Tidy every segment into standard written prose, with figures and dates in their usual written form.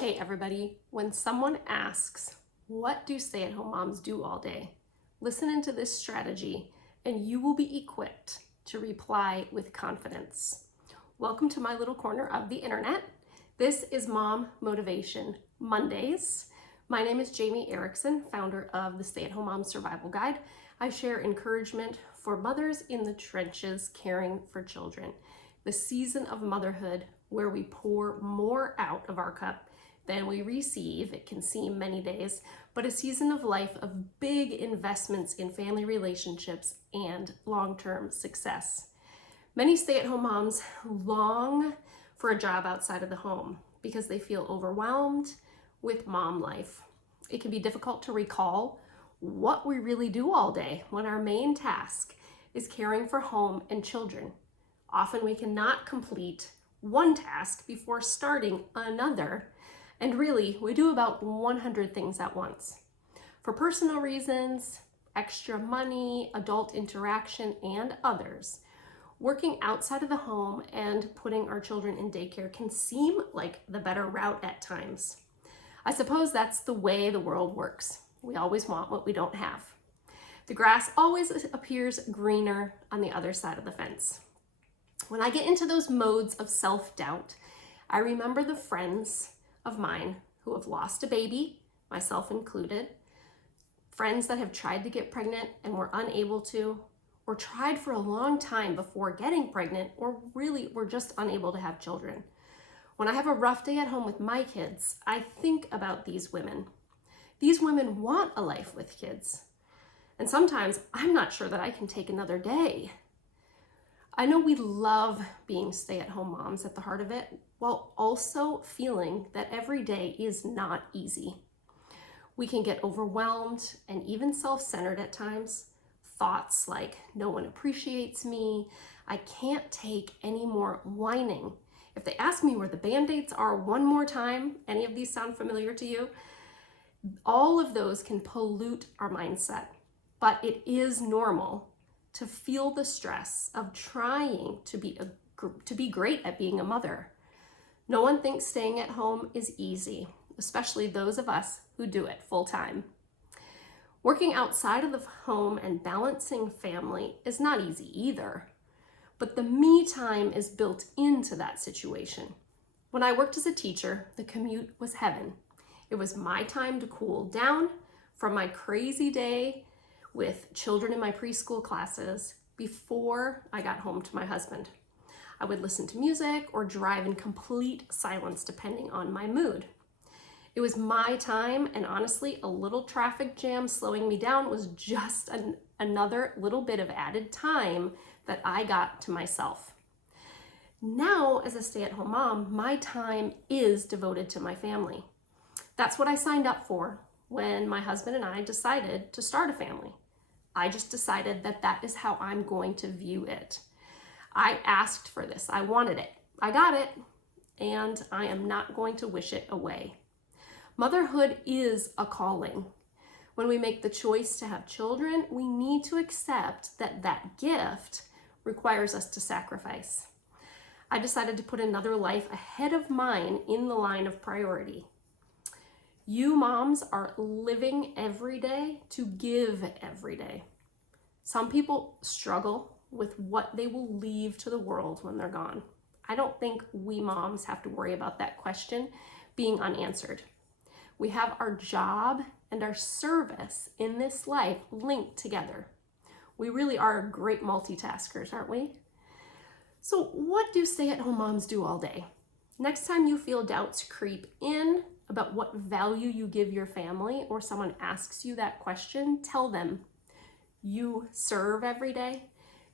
Hey everybody, when someone asks, what do stay-at-home moms do all day? Listen into this strategy and you will be equipped to reply with confidence. Welcome to my little corner of the internet. This is Mom Motivation Mondays. My name is Jamie Erickson, founder of the Stay-at-Home Mom Survival Guide. I share encouragement for mothers in the trenches caring for children. The season of motherhood where we pour more out of our cup than we receive. It can seem many days, but a season of life of big investments in family relationships and long-term success. Many stay-at-home moms long for a job outside of the home because they feel overwhelmed with mom life. It can be difficult to recall what we really do all day when our main task is caring for home and children. Often we cannot complete one task before starting another, and really we do about 100 things at once. For personal reasons, extra money, adult interaction, and others, working outside of the home and putting our children in daycare can seem like the better route at times. I suppose that's the way the world works. We always want what we don't have. The grass always appears greener on the other side of the fence. When I get into those modes of self-doubt, I remember the friends of mine who have lost a baby, myself included, friends that have tried to get pregnant and were unable to, or tried for a long time before getting pregnant, or really were just unable to have children. When I have a rough day at home with my kids, I think about these women. These women want a life with kids. And sometimes I'm not sure that I can take another day. I know we love being stay-at-home moms at the heart of it, while also feeling that every day is not easy. We can get overwhelmed and even self-centered at times. Thoughts like, no one appreciates me, I can't take any more whining. If they ask me where the Band-Aids are one more time, any of these sound familiar to you? All of those can pollute our mindset, but it is normal to feel the stress of trying to be great at being a mother. No one thinks staying at home is easy, especially those of us who do it full time. Working outside of the home and balancing family is not easy either, but the me time is built into that situation. When I worked as a teacher, the commute was heaven. It was my time to cool down from my crazy day with children in my preschool classes before I got home to my husband. I would listen to music or drive in complete silence depending on my mood. It was my time, and honestly, a little traffic jam slowing me down was just another little bit of added time that I got to myself. Now, as a stay-at-home mom, my time is devoted to my family. That's what I signed up for when my husband and I decided to start a family. I just decided that that is how I'm going to view it. I asked for this. I wanted it. I got it, and I am not going to wish it away. Motherhood is a calling. When we make the choice to have children, we need to accept that that gift requires us to sacrifice. I decided to put another life ahead of mine in the line of priority. You moms are living every day to give every day. Some people struggle with what they will leave to the world when they're gone. I don't think we moms have to worry about that question being unanswered. We have our job and our service in this life linked together. We really are great multitaskers, aren't we? So what do stay-at-home moms do all day? Next time you feel doubts creep in about what value you give your family, or someone asks you that question, tell them you serve every day,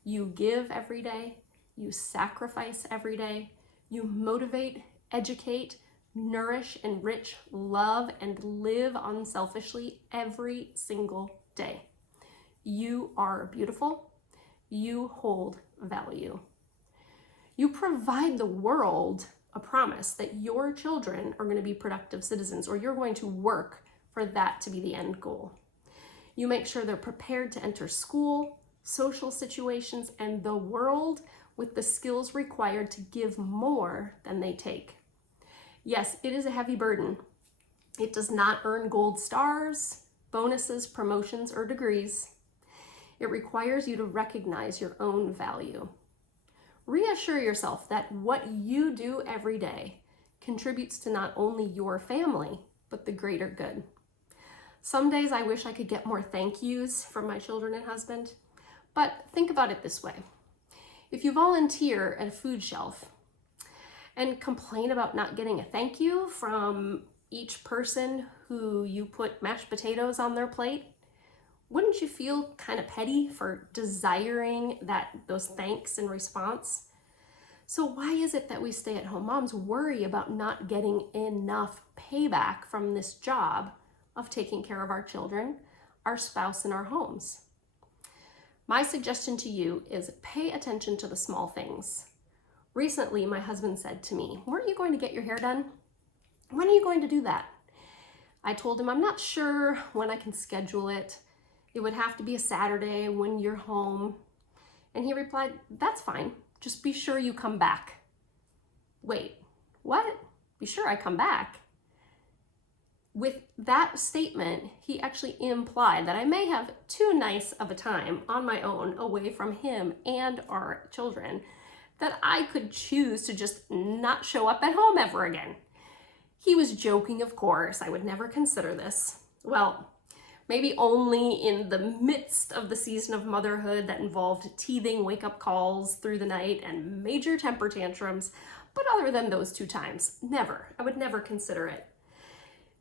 you give every day, you sacrifice every day, you motivate, educate, nourish, enrich, love, and live unselfishly every single day. You are beautiful. You hold value. You provide the world a promise that your children are going to be productive citizens, or you're going to work for that to be the end goal. You make sure they're prepared to enter school, social situations, and the world with the skills required to give more than they take. Yes, it is a heavy burden. It does not earn gold stars, bonuses, promotions, or degrees. It requires you to recognize your own value. Reassure yourself that what you do every day contributes to not only your family, but the greater good. Some days I wish I could get more thank yous from my children and husband, but think about it this way. If you volunteer at a food shelf and complain about not getting a thank you from each person who you put mashed potatoes on their plate, wouldn't you feel kind of petty for desiring those thanks in response? So why is it that we stay-at-home moms worry about not getting enough payback from this job of taking care of our children, our spouse, and our homes? My suggestion to you is pay attention to the small things. Recently, my husband said to me, "Weren't you going to get your hair done? When are you going to do that?" I told him I'm not sure when I can schedule it. It would have to be a Saturday when you're home. And he replied, "That's fine. Just be sure you come back." Wait, what? Be sure I come back? With that statement, he actually implied that I may have too nice of a time on my own away from him and our children, that I could choose to just not show up at home ever again. He was joking, of course. I would never consider this. Well, maybe only in the midst of the season of motherhood that involved teething wake-up calls through the night and major temper tantrums. But other than those two times, never. I would never consider it.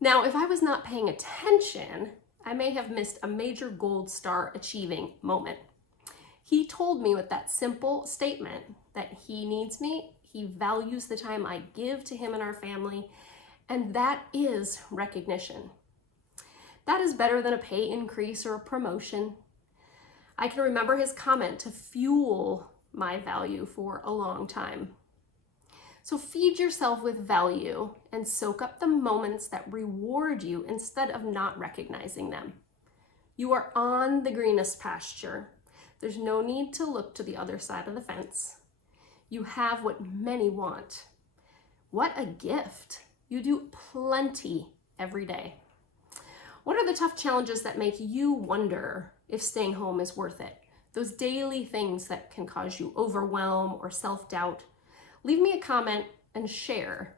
Now, if I was not paying attention, I may have missed a major gold star achieving moment. He told me with that simple statement that he needs me, he values the time I give to him and our family, and that is recognition. That is better than a pay increase or a promotion. I can remember his comment to fuel my value for a long time. So feed yourself with value and soak up the moments that reward you instead of not recognizing them. You are on the greenest pasture. There's no need to look to the other side of the fence. You have what many want. What a gift. You do plenty every day. What are the tough challenges that make you wonder if staying home is worth it? Those daily things that can cause you overwhelm or self-doubt. Leave me a comment and share.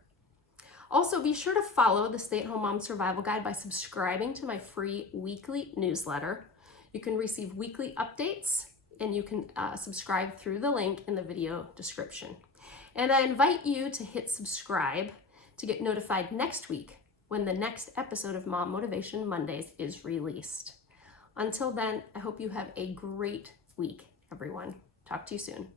Also, be sure to follow the Stay-at-Home Mom Survival Guide by subscribing to my free weekly newsletter. You can receive weekly updates, and you can subscribe through the link in the video description. And I invite you to hit subscribe to get notified next week when the next episode of Mom Motivation Mondays is released. Until then, I hope you have a great week, everyone. Talk to you soon.